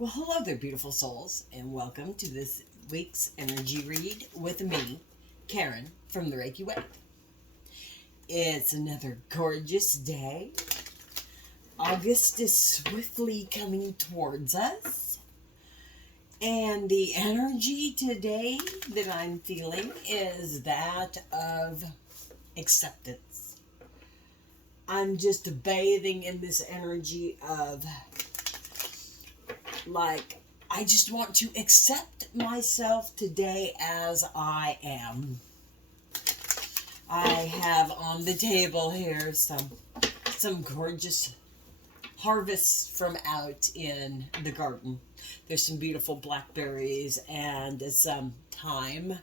Well, hello there, beautiful souls, and welcome to this week's energy read with me, Karen, from the Reiki Way. It's another gorgeous day. August is swiftly coming towards us, and the energy today that I'm feeling is that of acceptance. I'm just bathing in this energy of I just want to accept myself today as I am. I have on the table here some gorgeous harvests from out in the garden. There's some beautiful blackberries and some thyme.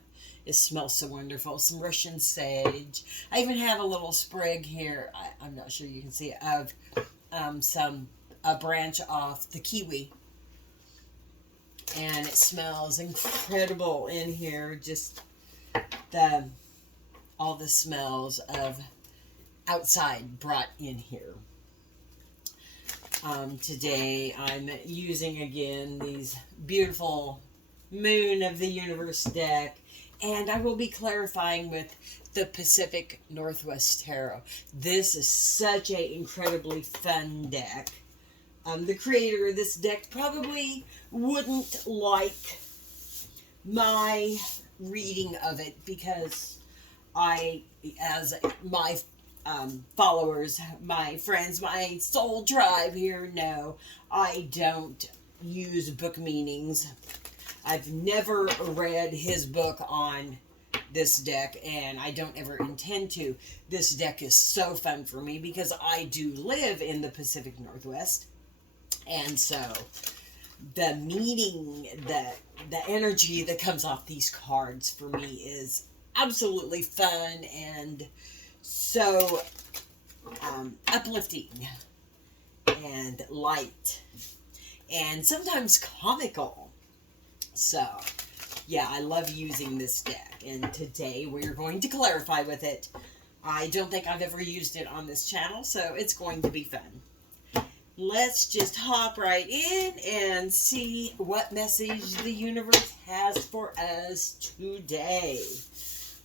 It smells so wonderful. Some Russian sage. I even have a little sprig here. I'm not sure you can see it, of a branch off the kiwi. And it smells incredible in here. Just all the smells of outside brought in here. Today I'm using again these beautiful Moon of the Universe deck, and I will be clarifying with the Pacific Northwest Tarot. This is such an incredibly fun deck. The creator of this deck probably wouldn't like my reading of it because as my followers, my friends, my soul tribe here know, I don't use book meanings. I've never read his book on this deck, and I don't ever intend to. This deck is so fun for me because I do live in the Pacific Northwest. And so the meaning, the energy that comes off these cards for me is absolutely fun and so uplifting and light and sometimes comical. So yeah, I love using this deck, and today we're going to clarify with it. I don't think I've ever used it on this channel, so it's going to be fun. Let's just hop right in and see what message the universe has for us today.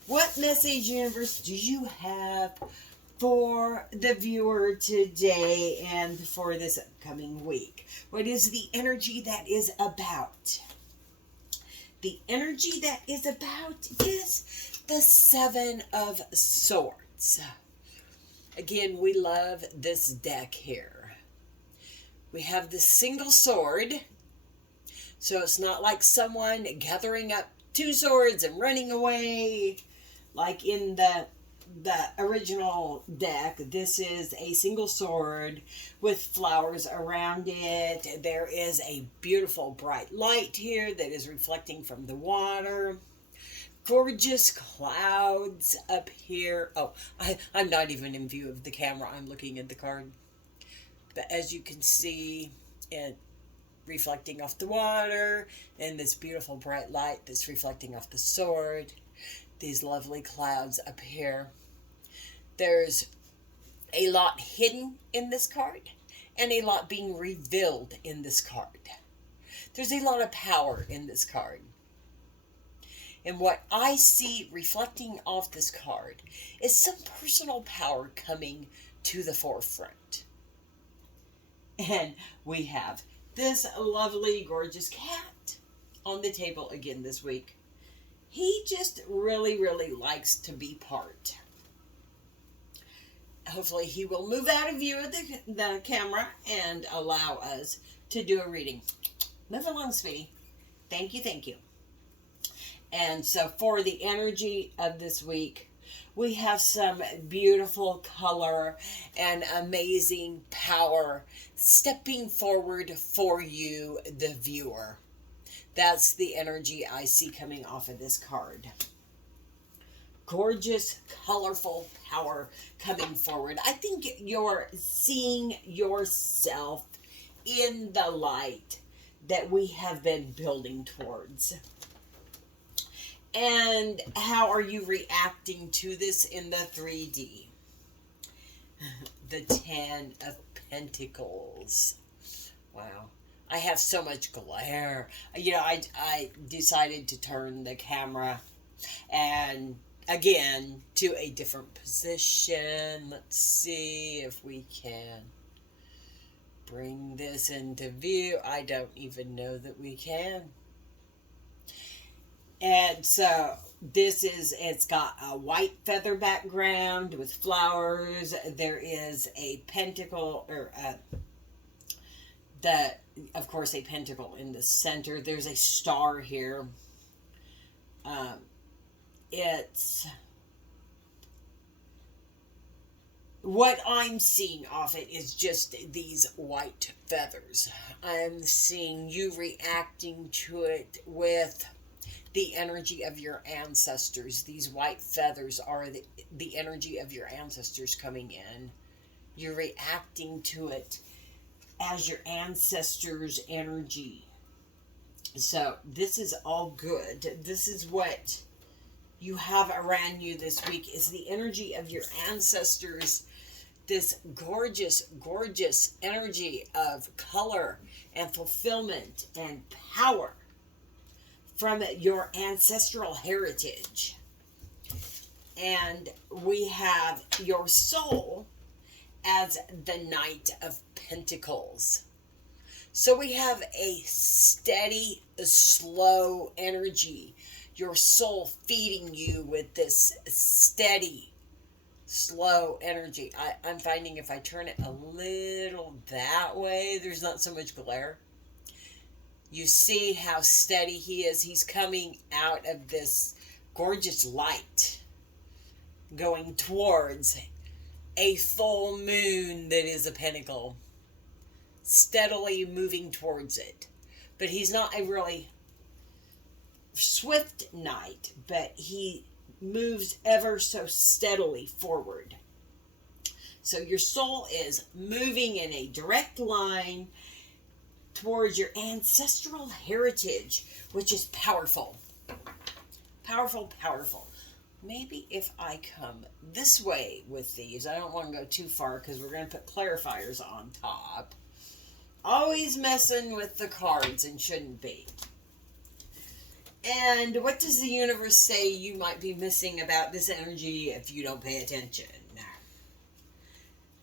What message, universe, do you have for the viewer today and for this upcoming week? What is the energy that is about? The energy that is about is the Seven of Swords. Again, we love this deck here. We have the single sword, so it's not like someone gathering up two swords and running away like in the original deck. This is a single sword with flowers around it. There is a beautiful bright light here that is reflecting from the water. Gorgeous clouds up here. Oh, I'm not even in view of the camera. I'm looking at the card. But as you can see, it reflecting off the water and this beautiful bright light that's reflecting off the sword. These lovely clouds up here. There's a lot hidden in this card and a lot being revealed in this card. There's a lot of power in this card. And what I see reflecting off this card is some personal power coming to the forefront. And we have this lovely, gorgeous cat on the table again this week. He just really, really likes to be part. Hopefully he will move out of view of the camera and allow us to do a reading. Move along, sweetie. Thank you, thank you. And so for the energy of this week, we have some beautiful color and amazing power stepping forward for you, the viewer. That's the energy I see coming off of this card. Gorgeous, colorful power coming forward. I think you're seeing yourself in the light that we have been building towards. And how are you reacting to this in the 3D? The 10 of Pentacles. Wow. I have so much glare. You know, I decided to turn the camera and again to a different position. Let's see if we can bring this into view. I don't even know that we can. And so it's got a white feather background with flowers. There is a pentacle, or of course, a pentacle in the center. There's a star here. It's what I'm seeing off it is just these white feathers. I'm seeing you reacting to it with the energy of your ancestors. These white feathers are the energy of your ancestors coming in. You're reacting to it as your ancestors' energy. So this is all good. This is what you have around you this week, is the energy of your ancestors. This gorgeous, gorgeous energy of color and fulfillment and power from your ancestral heritage. And we have your soul as the Knight of Pentacles. So we have a steady, slow energy. Your soul feeding you with this steady, slow energy. I'm finding if I turn it a little that way, there's not so much glare. You see how steady he is. He's coming out of this gorgeous light, going towards a full moon that is a pentacle, steadily moving towards it. But he's not a really swift knight, but he moves ever so steadily forward. So your soul is moving in a direct line towards your ancestral heritage, which is powerful. Powerful, powerful. Maybe if I come this way with these, I don't want to go too far because we're going to put clarifiers on top. Always messing with the cards and shouldn't be. And what does the universe say you might be missing about this energy if you don't pay attention?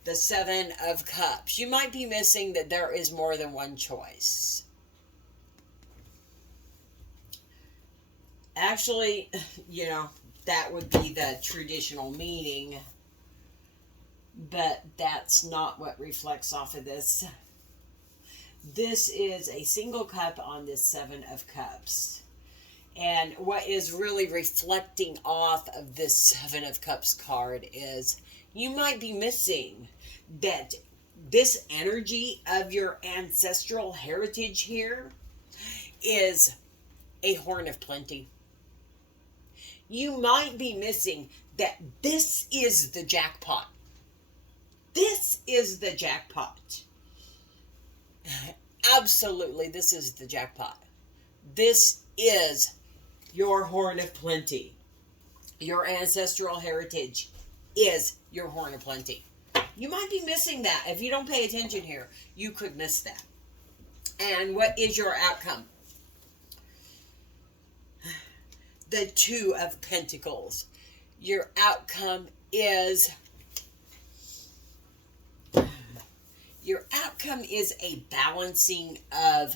The Seven of Cups. You might be missing that there is more than one choice. Actually, you know, that would be the traditional meaning, but that's not what reflects off of this. This is a single cup on this Seven of Cups. And what is really reflecting off of this Seven of Cups card is you might be missing that this energy of your ancestral heritage here is a horn of plenty. You might be missing that this is the jackpot. This is the jackpot. Absolutely, this is the jackpot. This is your horn of plenty. Your ancestral heritage is your horn of plenty. You might be missing that. If you don't pay attention here, you could miss that. And what is your outcome? The Two of Pentacles. Your outcome is a balancing of,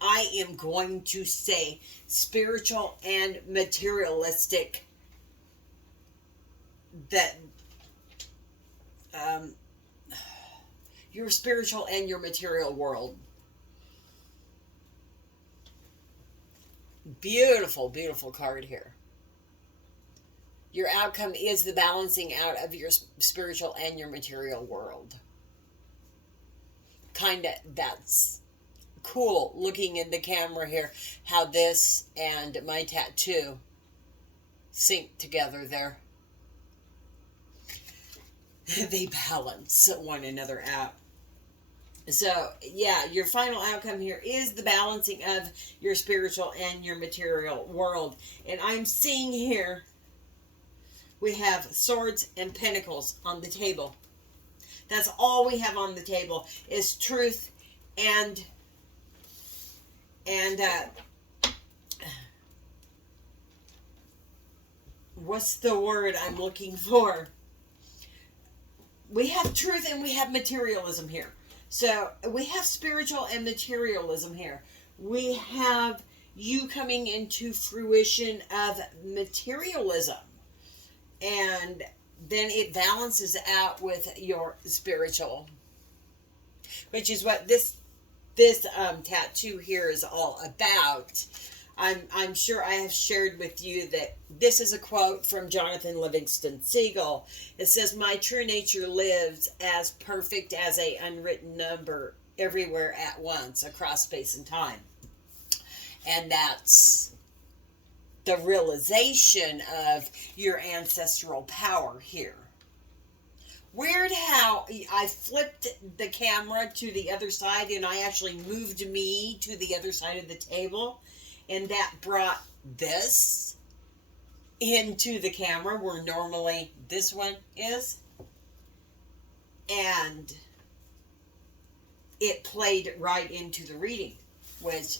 I am going to say, spiritual and materialistic, that your spiritual and your material world. Beautiful, beautiful card here. Your outcome is the balancing out of your spiritual and your material world. That's cool looking in the camera here, how this and my tattoo sync together there. They balance one another out. So, yeah, your final outcome here is the balancing of your spiritual and your material world. And I'm seeing here, we have swords and pentacles on the table. That's all we have on the table is truth and And what's the word I'm looking for? We have truth and we have materialism here. So we have spiritual and materialism here. We have you coming into fruition of materialism. And then it balances out with your spiritual, which is what this tattoo here is all about. I'm sure I have shared with you that this is a quote from Jonathan Livingston Seagull. It says, "My true nature lives as perfect as a unwritten number everywhere at once across space and time." And that's the realization of your ancestral power here. Weird how I flipped the camera to the other side and I actually moved me to the other side of the table, and that brought this into the camera where normally this one is, and it played right into the reading, which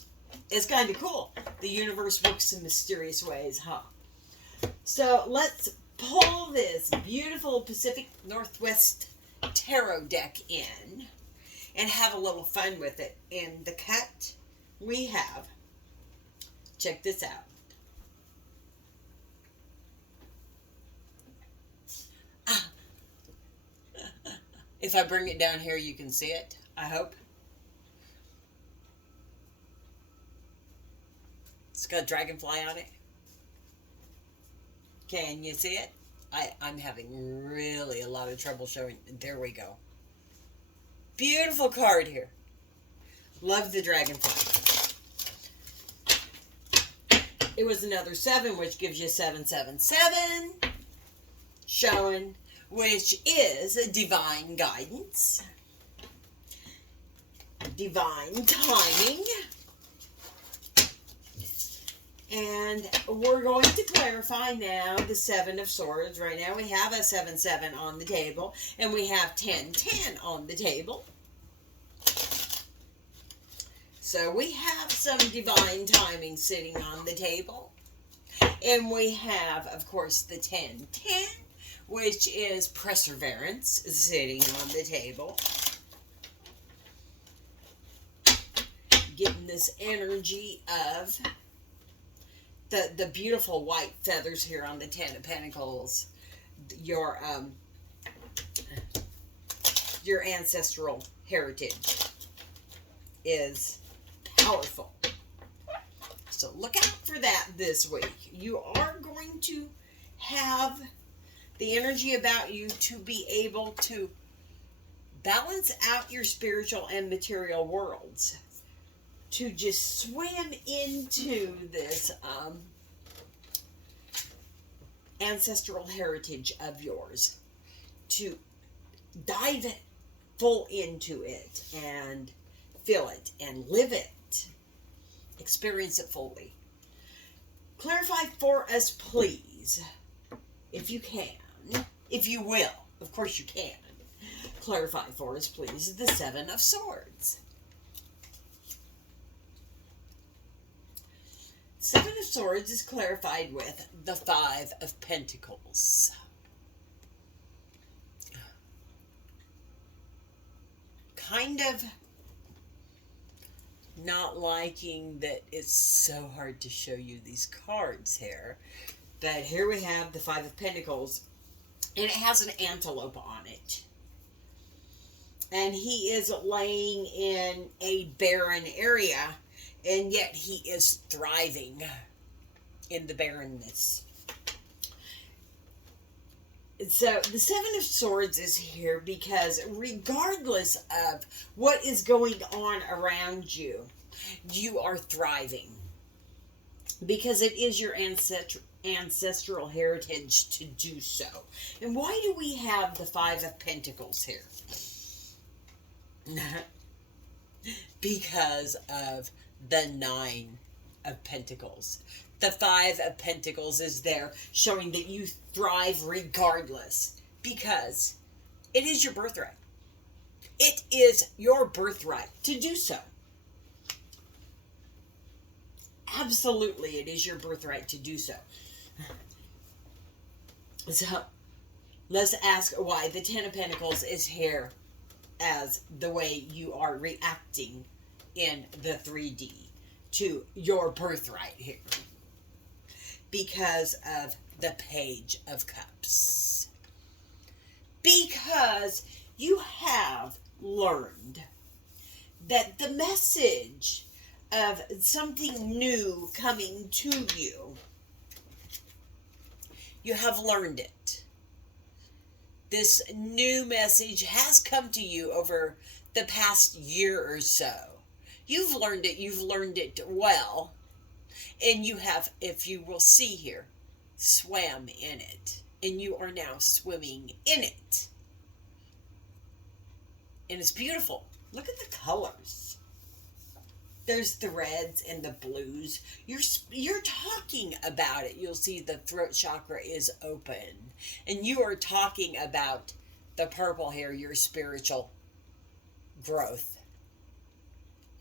is kind of cool. The universe works in mysterious ways, huh? So let's pull this beautiful Pacific Northwest tarot deck in and have a little fun with it. In the cut we have, check this out. If I bring it down here, you can see it, I hope. It's got a dragonfly on it. Can you see it? I'm having really a lot of trouble showing. There we go. Beautiful card here. Love the dragonfly. It was another 7, which gives you 777. Showing, which is divine guidance. Divine timing. And we're going to clarify now the 7 of Swords. Right now we have a 7-7 on the table. And we have 10-10 on the table. So we have some divine timing sitting on the table. And we have, of course, the 10-10, which is perseverance sitting on the table. Getting this energy of the beautiful white feathers here on the 10 of Pentacles, your ancestral heritage is powerful. So look out for that this week. You are going to have the energy about you to be able to balance out your spiritual and material worlds, to just swim into this ancestral heritage of yours, to dive full into it and feel it and live it, experience it fully. Clarify for us, please, if you can, if you will, of course you can. Clarify for us, please, the 7 of Swords. 7 of Swords is clarified with the 5 of Pentacles. Kind of not liking that it's so hard to show you these cards here. But here we have the 5 of Pentacles. And it has an antelope on it. And he is laying in a barren area. And yet he is thriving in the barrenness. So the 7 of Swords is here because regardless of what is going on around you, you are thriving. Because it is your ancestral heritage to do so. And why do we have the 5 of Pentacles here? Because of the 9 of Pentacles. The 5 of Pentacles is there showing that you thrive regardless, because it is your birthright. It is your birthright to do so. absolutely, it is your birthright to do so. So, let's ask why the Ten of Pentacles is here as the way you are reacting in the 3D to your birthright here. Because of the Page of Cups. Because you have learned that the message of something new coming to you, you have learned it. This new message has come to you over the past year or so. You've learned it well, and you have, if you will see here, swam in it, and you are now swimming in it. And it's beautiful. Look at the colors. There's the reds and the blues. You're talking about it. You'll see the throat chakra is open. And you are talking about the purple here, your spiritual growth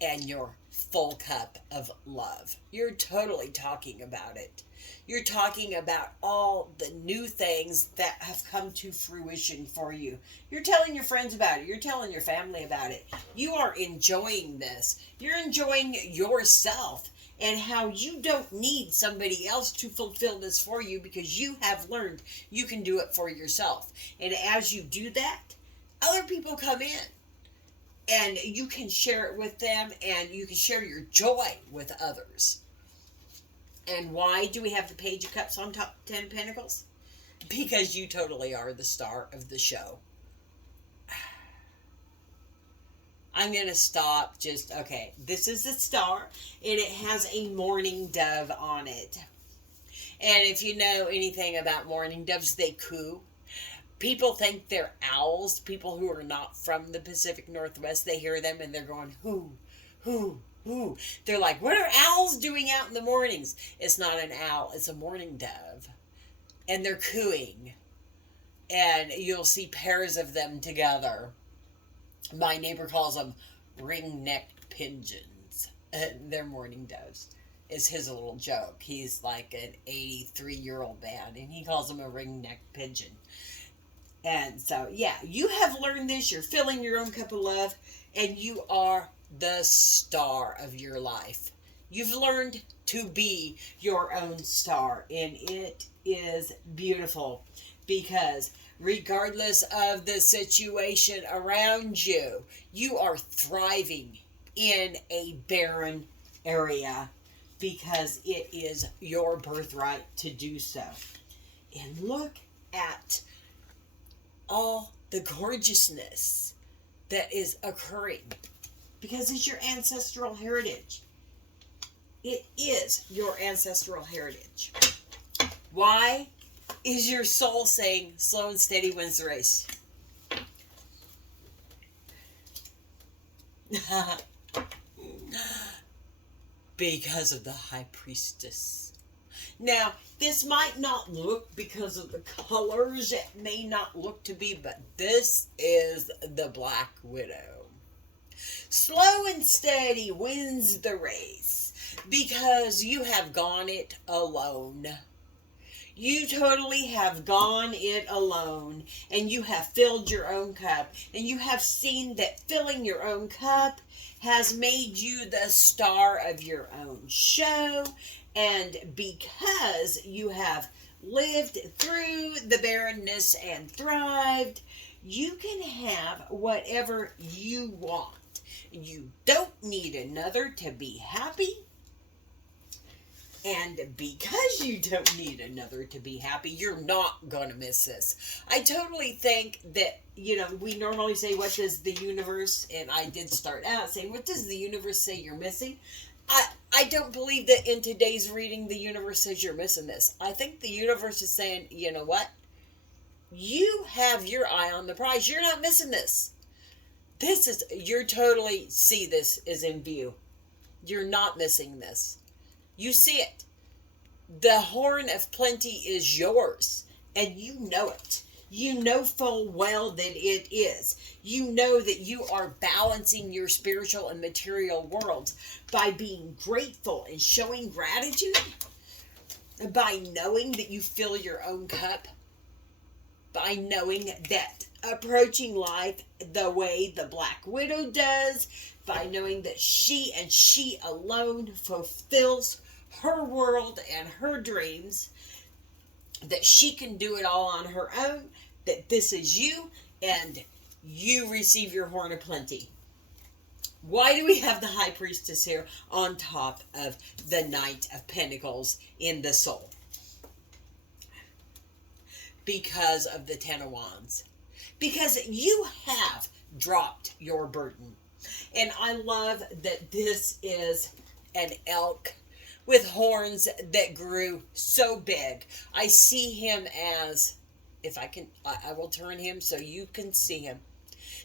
and your full cup of love. You're totally talking about it. You're talking about all the new things that have come to fruition for you. You're telling your friends about it. You're telling your family about it. You are enjoying this. You're enjoying yourself and how you don't need somebody else to fulfill this for you because you have learned you can do it for yourself. And as you do that, other people come in and you can share it with them and you can share your joy with others. And why do we have the Page of Cups on top 10 of Pentacles? Because you totally are the star of the show. I'm going to stop okay, this is the star, and it has a mourning dove on it. And if you know anything about mourning doves, they coo. People think they're owls. People who are not from the Pacific Northwest, they hear them and they're going, hoo, hoo. Ooh, they're like, what are owls doing out in the mornings? It's not an owl, it's a mourning dove. And they're cooing. And you'll see pairs of them together. My neighbor calls them ring-necked pigeons. They're mourning doves. It's his little joke. He's like an 83-year-old man, and he calls them a ring-necked pigeon. And so, yeah, you have learned this. You're filling your own cup of love, and you are the star of your life. You've learned to be your own star, and it is beautiful because regardless of the situation around you, you are thriving in a barren area because it is your birthright to do so. And look at all the gorgeousness that is occurring. Because it's your ancestral heritage. It is your ancestral heritage. Why is your soul saying slow and steady wins the race? Because of the High Priestess. Now, this might not look because of the colors. It may not look to be, but this is the Black Widow. Slow and steady wins the race because you have gone it alone. You totally have gone it alone, and you have filled your own cup, and you have seen that filling your own cup has made you the star of your own show, and because you have lived through the barrenness and thrived, you can have whatever you want. You don't need another to be happy. And because you don't need another to be happy, you're not going to miss this. I totally think that, we normally say, what does the universe, and I did start out saying, what does the universe say you're missing? I don't believe that in today's reading, the universe says you're missing this. I think the universe is saying, you know what? You have your eye on the prize. You're not missing this. You're totally see this is in view. You're not missing this. You see it. The horn of plenty is yours, and you know it. You know full well that it is. You know that you are balancing your spiritual and material worlds by being grateful and showing gratitude, by knowing that you fill your own cup, by knowing that approaching life the way the Black Widow does, by knowing that she and she alone fulfills her world and her dreams, that she can do it all on her own, that this is you, and you receive your horn of plenty. Why do we have the High Priestess here on top of the Knight of Pentacles in the soul? Because of the Ten of Wands. Because you have dropped your burden. And I love that this is an elk with horns that grew so big. I see him as, if I can, I will turn him so you can see him.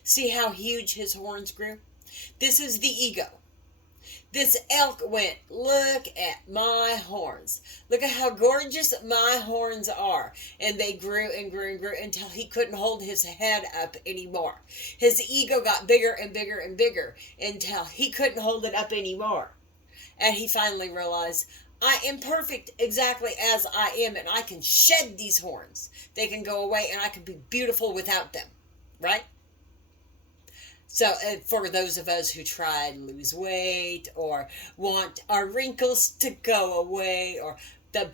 See how huge his horns grew? This is the ego. This elk went, look at my horns. Look at how gorgeous my horns are. And they grew and grew and grew until he couldn't hold his head up anymore. His ego got bigger and bigger and bigger until he couldn't hold it up anymore. And he finally realized, I am perfect exactly as I am, and I can shed these horns. They can go away, and I can be beautiful without them. Right? So for those of us who try and lose weight or want our wrinkles to go away or the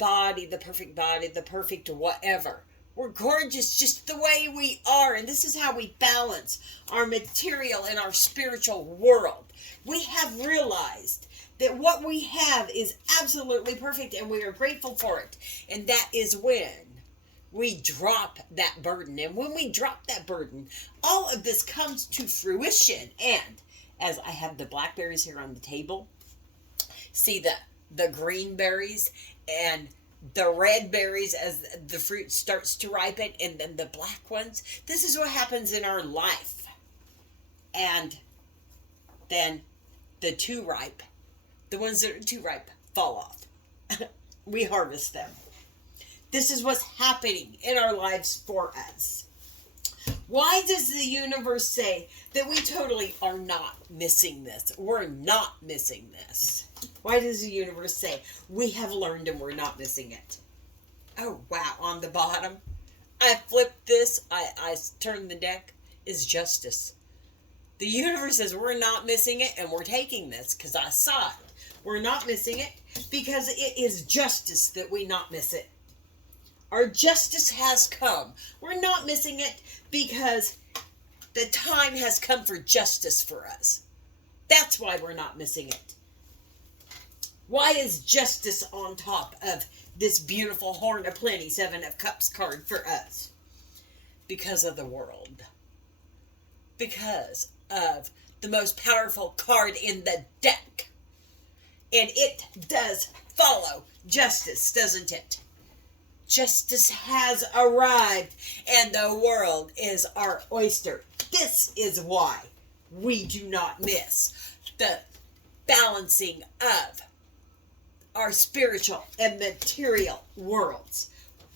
perfect whatever. We're gorgeous just the way we are. And this is how we balance our material and our spiritual world. We have realized that what we have is absolutely perfect and we are grateful for it. And that is when we drop that burden. And when we drop that burden, all of this comes to fruition. And as I have the blackberries here on the table, see the green berries and the red berries as the fruit starts to ripen, and then the black ones. This is what happens in our life. And then the too ripe, the ones that are too ripe, fall off. We harvest them. This is what's happening in our lives for us. Why does the universe say that we totally are not missing this? We're not missing this. Why does the universe say we have learned and we're not missing it? Oh, wow. On the bottom, I flipped this. I turned the deck. Is justice. The universe says we're not missing it and we're taking this because I saw it. We're not missing it because it is justice that we not miss it. Our justice has come. We're not missing it because the time has come for justice for us. That's why we're not missing it. Why is justice on top of this beautiful Horn of Plenty, Seven of Cups card for us? Because of the world. Because of the most powerful card in the deck. And it does follow justice, doesn't it? Justice has arrived and the world is our oyster. This is why we do not miss the balancing of our spiritual and material worlds.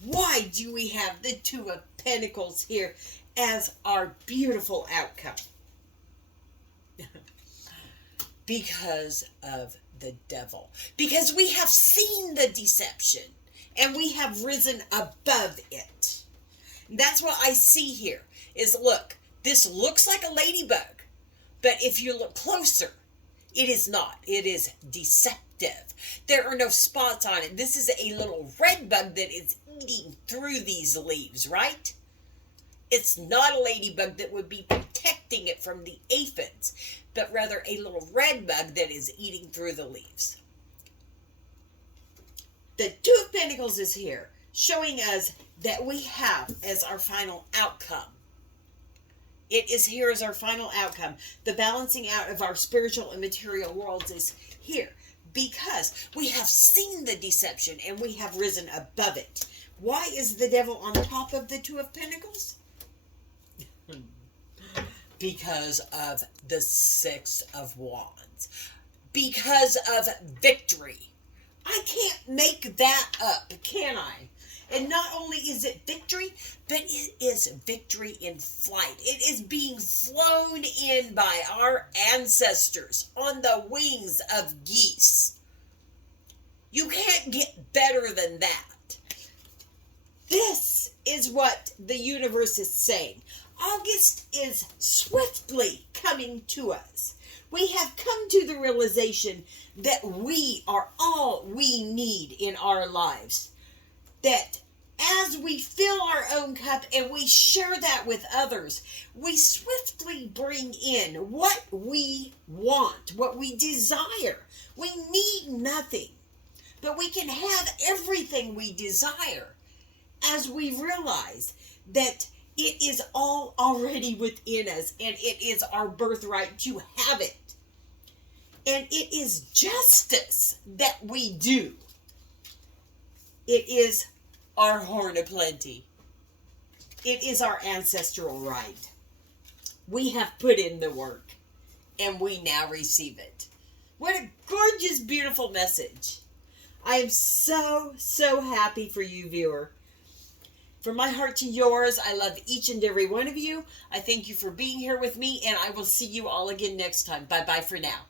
Why do we have the Two of Pentacles here as our beautiful outcome? Because of the devil. Because we have seen the deception. And we have risen above it. And that's what I see here. Is look, this looks like a ladybug. But if you look closer, it is not. It is deceptive. There are no spots on it. This is a little red bug that is eating through these leaves, right? It's not a ladybug that would be protecting it from the aphids, but rather a little red bug that is eating through the leaves. The Two of Pentacles is here, showing us that we have as our final outcome. It is here as our final outcome. The balancing out of our spiritual and material worlds is here because we have seen the deception and we have risen above it. Why is the devil on top of the Two of Pentacles? Because of the Six of Wands. Because of victory. I can't make that up, can I? And not only is it victory, but it is victory in flight. It is being flown in by our ancestors on the wings of geese. You can't get better than that. This is what the universe is saying. August is swiftly coming to us. We have come to the realization that we are all we need in our lives. That as we fill our own cup and we share that with others, we swiftly bring in what we want, what we desire. We need nothing, but we can have everything we desire as we realize that it is all already within us and it is our birthright to have it. And it is justice that we do. It is our horn of plenty. It is our ancestral right. We have put in the work and we now receive it. What a gorgeous, beautiful message. I am so, so happy for you, viewer. From my heart to yours, I love each and every one of you. I thank you for being here with me, and I will see you all again next time. Bye-bye for now.